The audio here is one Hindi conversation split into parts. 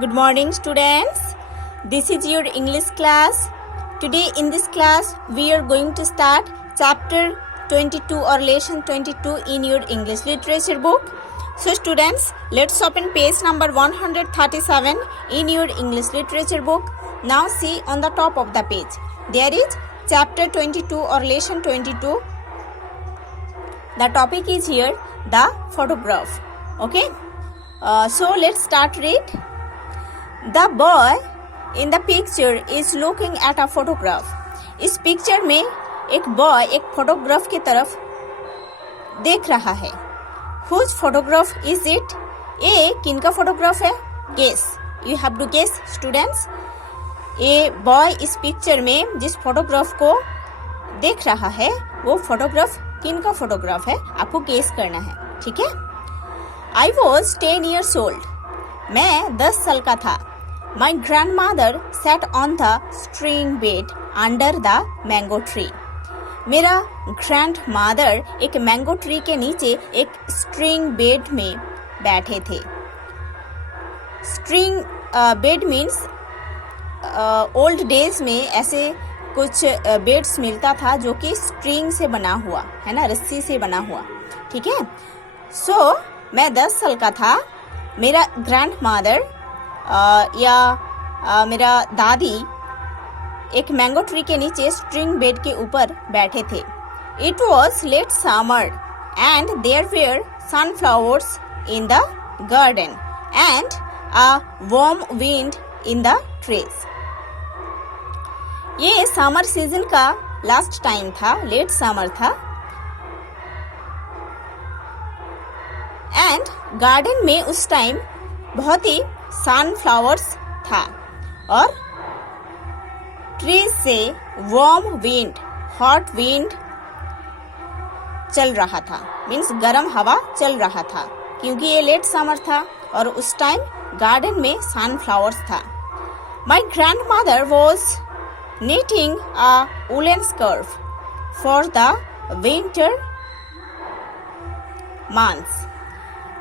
Good morning, students. This is your English class. Today in this class, we are going to start chapter 22 or lesson 22 in your English literature book. So students, let's open page number 137 in your English literature book. Now see on the top of the page. There is chapter 22 or lesson 22. The topic is here, the photograph. Okay. So let's start read. The boy in the picture is looking at a photograph. इस पिक्चर में एक बॉय एक फोटोग्राफ की तरफ देख रहा है. Whose photograph is it? ये किनका फोटोग्राफ है? Guess. You have to guess, students. ये बॉय इस पिक्चर में जिस फोटोग्राफ को देख रहा है वो फोटोग्राफ किनका फोटोग्राफ है? आपको गेस करना है. ठीक है. I was 10 years old. मैं 10 साल का था. My grandmother sat on the string bed under the mango tree. मेरा ग्रैंडमदर एक मैंगो ट्री के नीचे एक स्ट्रिंग बेड में बैठे थे. String bed means old days में ऐसे कुछ बेड्स मिलता था जो कि स्ट्रिंग से बना हुआ है ना, रस्सी से बना हुआ. ठीक है. सो मैं 10 साल का था. मेरा ग्रैंडमदर मेरा दादी एक मैंगो ट्री के नीचे स्ट्रिंग बेड के ऊपर बैठे थे. It was late summer and there were sunflowers in the garden and a warm wind in the trees. ये समर सीजन का लास्ट टाइम था, लेट समर था. एंड गार्डन में उस टाइम बहुत ही सनफ्लावर्स था और ट्रीज से वार्म विंड, हॉट विंड चल रहा था. मीन्स गर्म हवा चल रहा था क्योंकि ये लेट समर था और उस टाइम गार्डन में सनफ्लावर्स था. My grandmother was knitting a woolen scarf for the winter months.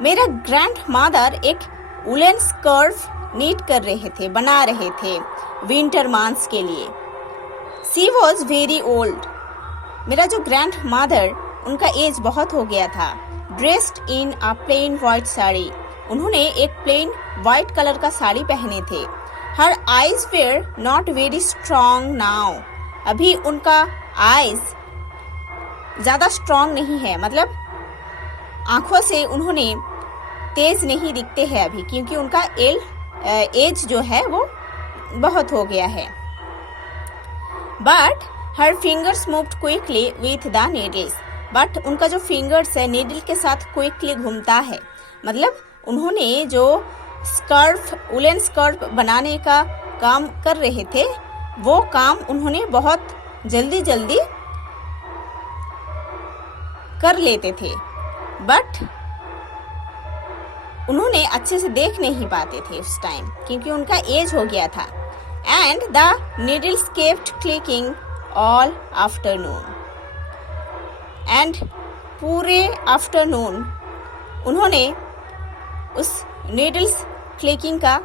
मेरा ग्रैंडमदर एक वुलन स्कार्फ नीट कर रहे थे, बना रहे थे विंटर मंथ्स के लिए. She was very old. मेरा जो ग्रैंडमदर उनका एज बहुत हो गया था. Dressed in a plain white sari. उन्होंने एक प्लेन व्हाइट कलर का साड़ी पहने थे. Her eyes were not very strong now. अभी उनका आईज ज्यादा स्ट्रॉन्ग नहीं है, मतलब आंखों से उन्होंने तेज नहीं दिखते हैं अभी क्योंकि उनका एज जो है वो बहुत हो गया है. But her fingers moved quickly with the needles. But उनका जो फिंगर्स है नीडल के साथ क्विकली घूमता है. मतलब उन्होंने जो स्कार्फ, वुलन स्कार्फ बनाने का काम कर रहे थे वो काम उन्होंने बहुत जल्दी जल्दी कर लेते थे. बट उन्होंने अच्छे से देख नहीं पाते थे उस टाइम क्योंकि उनका एज हो गया था. And the needles kept clicking all afternoon. And पूरे आफ्टरनून उन्होंने उस नीडल्स क्लिकिंग का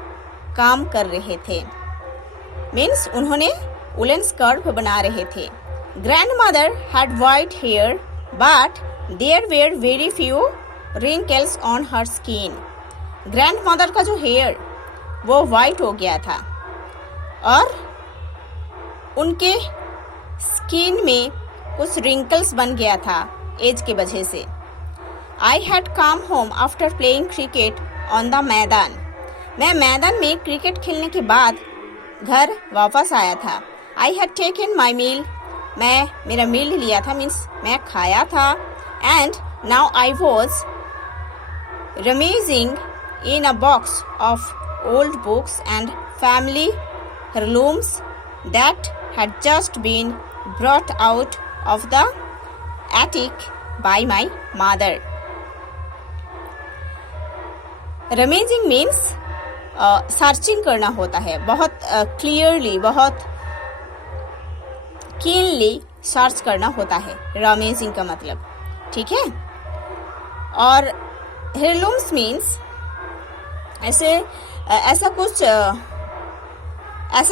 काम कर रहे थे. मीन्स उन्होंने वुलन स्कार्फ बना रहे थे. Grandmother had white hair but there were very few wrinkles on her skin. Grandmother का जो हेयर वो वाइट हो गया था और उनके स्किन में कुछ रिंकल्स बन गया था एज की वजह से. I had come home after playing cricket on the मैदान. मैं मैदान में क्रिकेट खेलने के बाद घर वापस आया था. आई हैड टेकन माई मील. मैं मेरा मील लिया था, मीन्स मैं खाया था. And now I was rummaging in a box of old books and family heirlooms that had just been brought out of the attic by my mother. Rummaging means searching करना होता है, बहुत क्लियरली, बहुत कीनली सर्च करना होता है रमेजिंग का मतलब. ठीक है. और हेirlooms मीन्स ऐसे ऐसा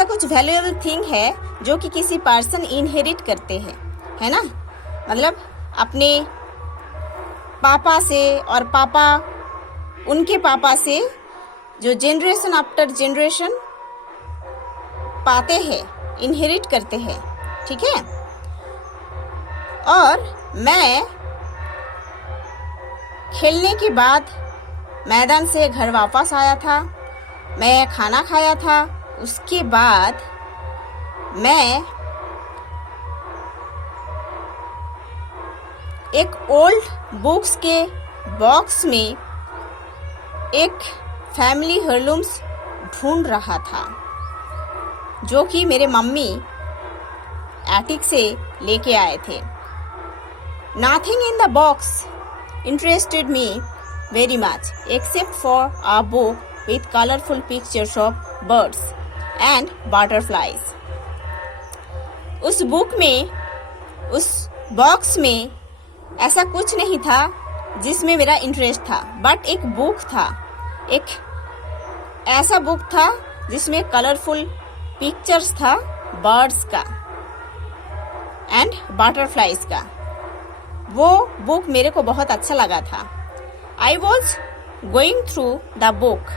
कुछ वैल्यूएबल थिंग है जो कि किसी पर्सन इनहेरिट करते हैं, है ना। मतलब अपने पापा से और पापा उनके पापा से जो जनरेशन आफ्टर जनरेशन पाते हैं, इनहेरिट करते हैं, ठीक है। और मैं खेलने के बाद मैदान से घर वापस आया था, मैं खाना खाया था, उसके बाद मैं एक ओल्ड बुक्स के बॉक्स में एक फैमिली हेirlooms ढूंढ रहा था जो कि मेरे मम्मी एटिक से लेके आए थे। Nothing in the box interested me very much except for a book with colorful pictures of birds and butterflies. उस बुक में, उस बॉक्स में ऐसा कुछ नहीं था जिसमें मेरा इंटरेस्ट था, बट एक बुक था, एक ऐसा बुक था जिसमें कलरफुल पिक्चर्स था बर्ड्स का एंड बटरफ्लाइज का। वो बुक मेरे को बहुत अच्छा लगा था। I was going through the book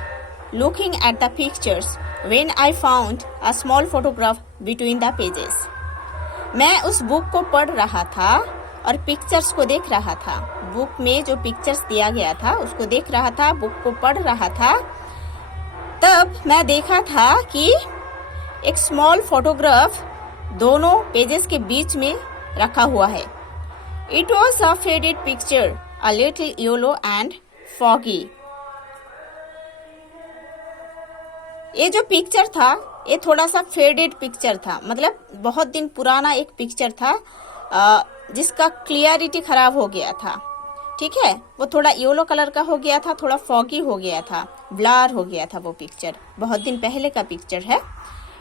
looking at the pictures when I found a small photograph between the pages. मैं उस बुक को पढ़ रहा था और पिक्चर्स को देख रहा था। बुक में जो पिक्चर्स दिया गया था उसको देख रहा था, बुक को पढ़ रहा था। तब मैं देखा था कि एक स्मॉल फोटोग्राफ दोनों पेजेस के बीच में रखा हुआ है। It was a faded picture, a little yellow and foggy. ये जो पिक्चर था ये थोड़ा सा फेडेड पिक्चर था, मतलब बहुत दिन पुराना एक पिक्चर था जिसका क्लियरिटी खराब हो गया था, ठीक है। वो थोड़ा येलो कलर का हो गया था, थोड़ा फॉगी हो गया था, ब्लर हो गया था। वो पिक्चर बहुत दिन पहले का पिक्चर है।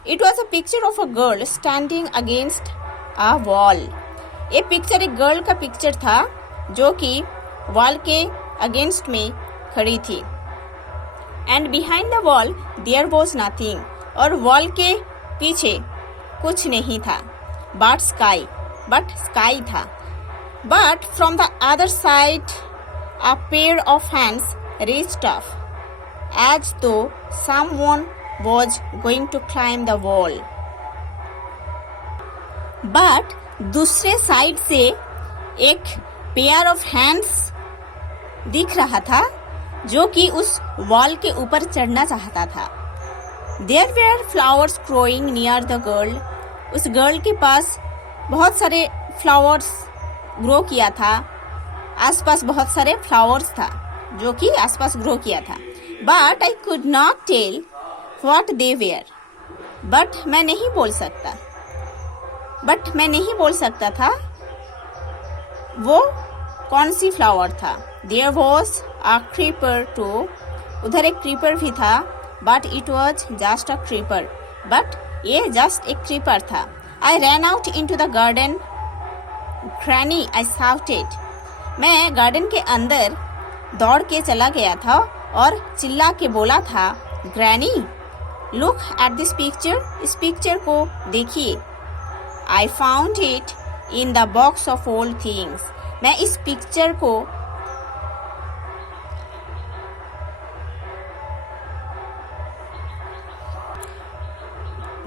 It was a picture of a girl standing against a wall. ये पिक्चर एक गर्ल का पिक्चर था जो कि वॉल के अगेंस्ट में खड़ी थी। And behind the wall there was nothing, और वॉल के पीछे कुछ नहीं था बट स्काई था। But from the other side a pair of hands reached up as though someone was going to climb the wall. But दूसरे साइड से एक पेयर ऑफ हैंड्स दिख रहा था जो कि उस वॉल के ऊपर चढ़ना चाहता था। There were flowers growing near the girl. उस गर्ल के पास बहुत सारे फ्लावर्स ग्रो किया था, आसपास बहुत सारे फ्लावर्स था जो कि आसपास ग्रो किया था। But I could not tell what they were. But मैं नहीं बोल सकता था वो कौन सी फ्लावर था। There was a creeper too. उधर एक क्रीपर भी था, but it was just a creeper. But ये जस्ट एक क्रीपर था। I ran out into the garden. Granny, I shouted. मैं गार्डन के अंदर दौड़ के चला गया था और चिल्ला के बोला था, granny look at this picture, इस पिक्चर को देखिए। I found it in the box of old things. मैं इस पिक्चर को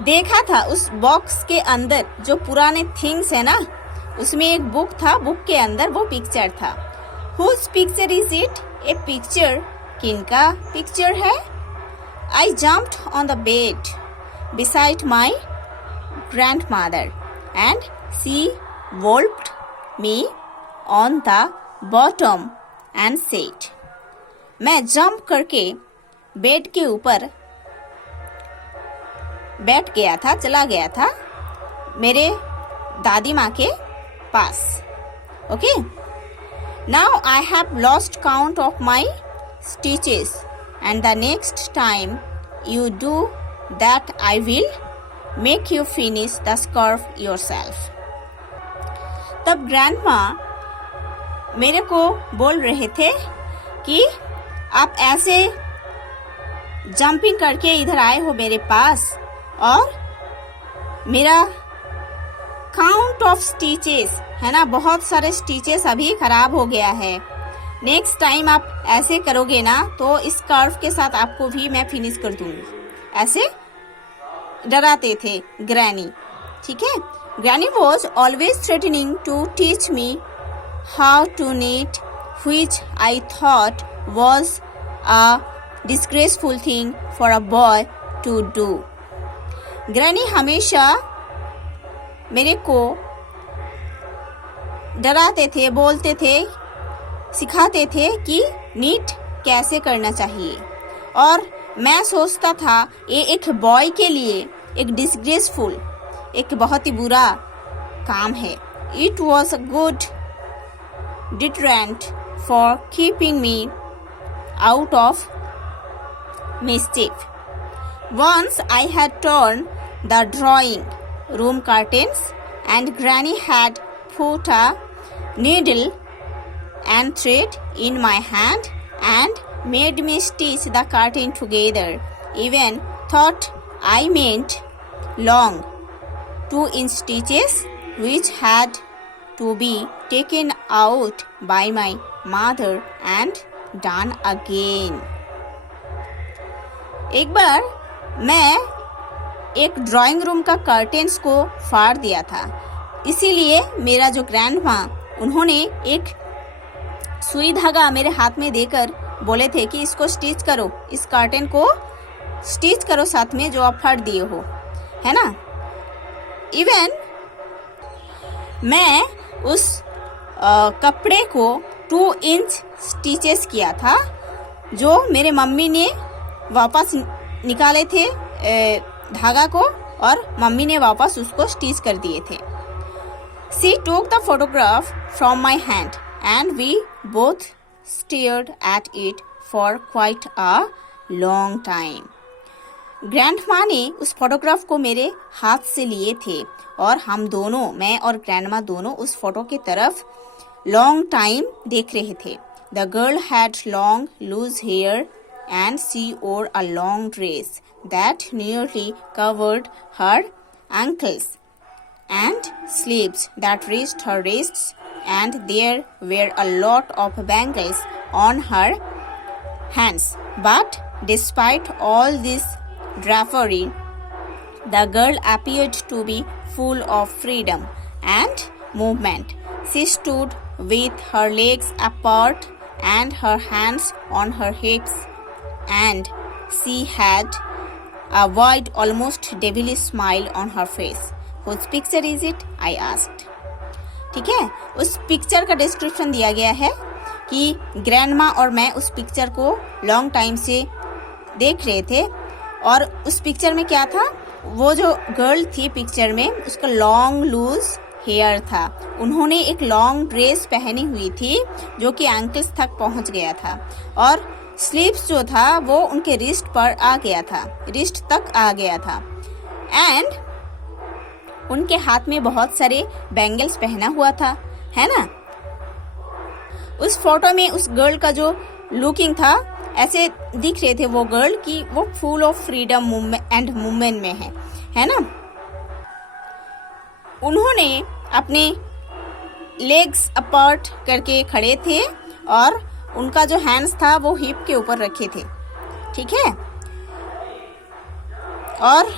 देखा था उस बॉक्स के अंदर, जो पुराने थिंग्स है ना, उसमें एक बुक था, बुक के अंदर वो पिक्चर था। Whose picture is it? A picture किनका पिक्चर है? I jumped on the bed beside my grandmother and she walloped me on the bottom and said. मैं जंप करके बेड के ऊपर बैठ गया था, चला गया था मेरे दादी माँ के पास। Okay, now I have lost count of my stitches and the next time you do that I will make you finish the scarf yourself. तब ग्रैंडमा मेरे को बोल रहे थे कि आप ऐसे जंपिंग करके इधर आए हो मेरे पास और मेरा काउंट ऑफ स्टिचेस है ना, बहुत सारे स्टिचेस अभी खराब हो गया है। नेक्स्ट टाइम आप ऐसे करोगे ना तो इस कर्व के साथ आपको भी मैं फिनिश कर दूंगी। ऐसे डराते थे ग्रैनी, ठीक है। Granny was always threatening to teach me how to knit, which I thought was a disgraceful thing for a boy to do. Granny हमेशा मेरे को डराते थे, बोलते थे, सिखाते थे कि नीट कैसे करना चाहिए, और मैं सोचता था ये एक बॉय के लिए एक डिसग्रेसफुल, एक बहुत ही बुरा काम है। It was a good deterrent for keeping me out of mischief. Once I had torn the drawing room curtains and Granny had put a needle and thread in my hand and made me stitch the curtain together. Even thought I meant long 2-inch stitches which had to be taken out by my mother and done again. एक बार मैं एक ड्राइंग रूम का कर्टेन्स को फाड़ दिया था, इसीलिए मेरा जो ग्रैंडमा उन्होंने एक सुई धागा मेरे हाथ में देकर बोले थे कि इसको स्टिच करो, इस कर्टेन को स्टिच करो साथ में जो आप फाड़ दिए हो, है ना। इवन मैं उस कपड़े को 2-inch स्टिचेस किया था जो मेरे मम्मी ने वापस निकाले थे धागा को, और मम्मी ने वापस उसको स्टिच कर दिए थे। She took the photograph from my hand and we both stared at it for quite a long time. Grandma ने उस फोटोग्राफ को मेरे हाथ से लिए थे और हम दोनों, मैं और ग्रैंडमा दोनों, उस फोटो की तरफ लॉन्ग टाइम देख रहे थे। The girl had long loose hair and she wore a long dress that nearly covered her ankles and sleeves that reached her wrists, and there were a lot of bangles on her hands. But despite all this drapery, the girl appeared to be full of freedom and movement. She stood with her legs apart and her hands on her hips, and she had a wide, almost devilish smile on her face. Whose picture is it? I asked. ठीक है, उस पिक्चर का डिस्क्रिप्शन दिया गया है कि ग्रैंडमा और मैं उस पिक्चर को लॉन्ग टाइम से देख रहे थे, और उस पिक्चर में क्या था, वो जो गर्ल थी पिक्चर में उसका लॉन्ग लूज हेयर था, उन्होंने एक लॉन्ग ड्रेस पहनी हुई थी जो कि एंकल्स तक पहुंच गया था, और स्लीव्स जो था वो उनके रिस्ट पर आ गया था, रिस्ट तक आ गया था, एंड उनके हाथ में बहुत सारे बैंगल्स पहना हुआ था, है ना। उस फोटो में उस गर्ल का जो लुकिंग था, ऐसे दिख रहे थे वो गर्ल कि वो full of freedom and movement में है ना। उन्होंने अपने लेग्स अपार्ट करके खड़े थे और उनका जो हैंड्स था वो हिप के ऊपर रखे थे, ठीक है, और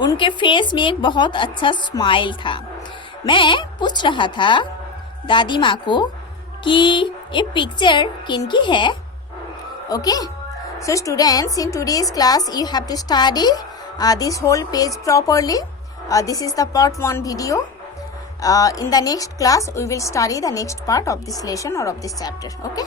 उनके फेस में एक बहुत अच्छा स्माइल था। मैं पूछ रहा था दादी माँ को कि ये पिक्चर किनकी है। Okay, so students, in today's class you have to study this whole page properly. This is the part 1 video. In the next class we will study the next part of this lesson or of this chapter. Okay.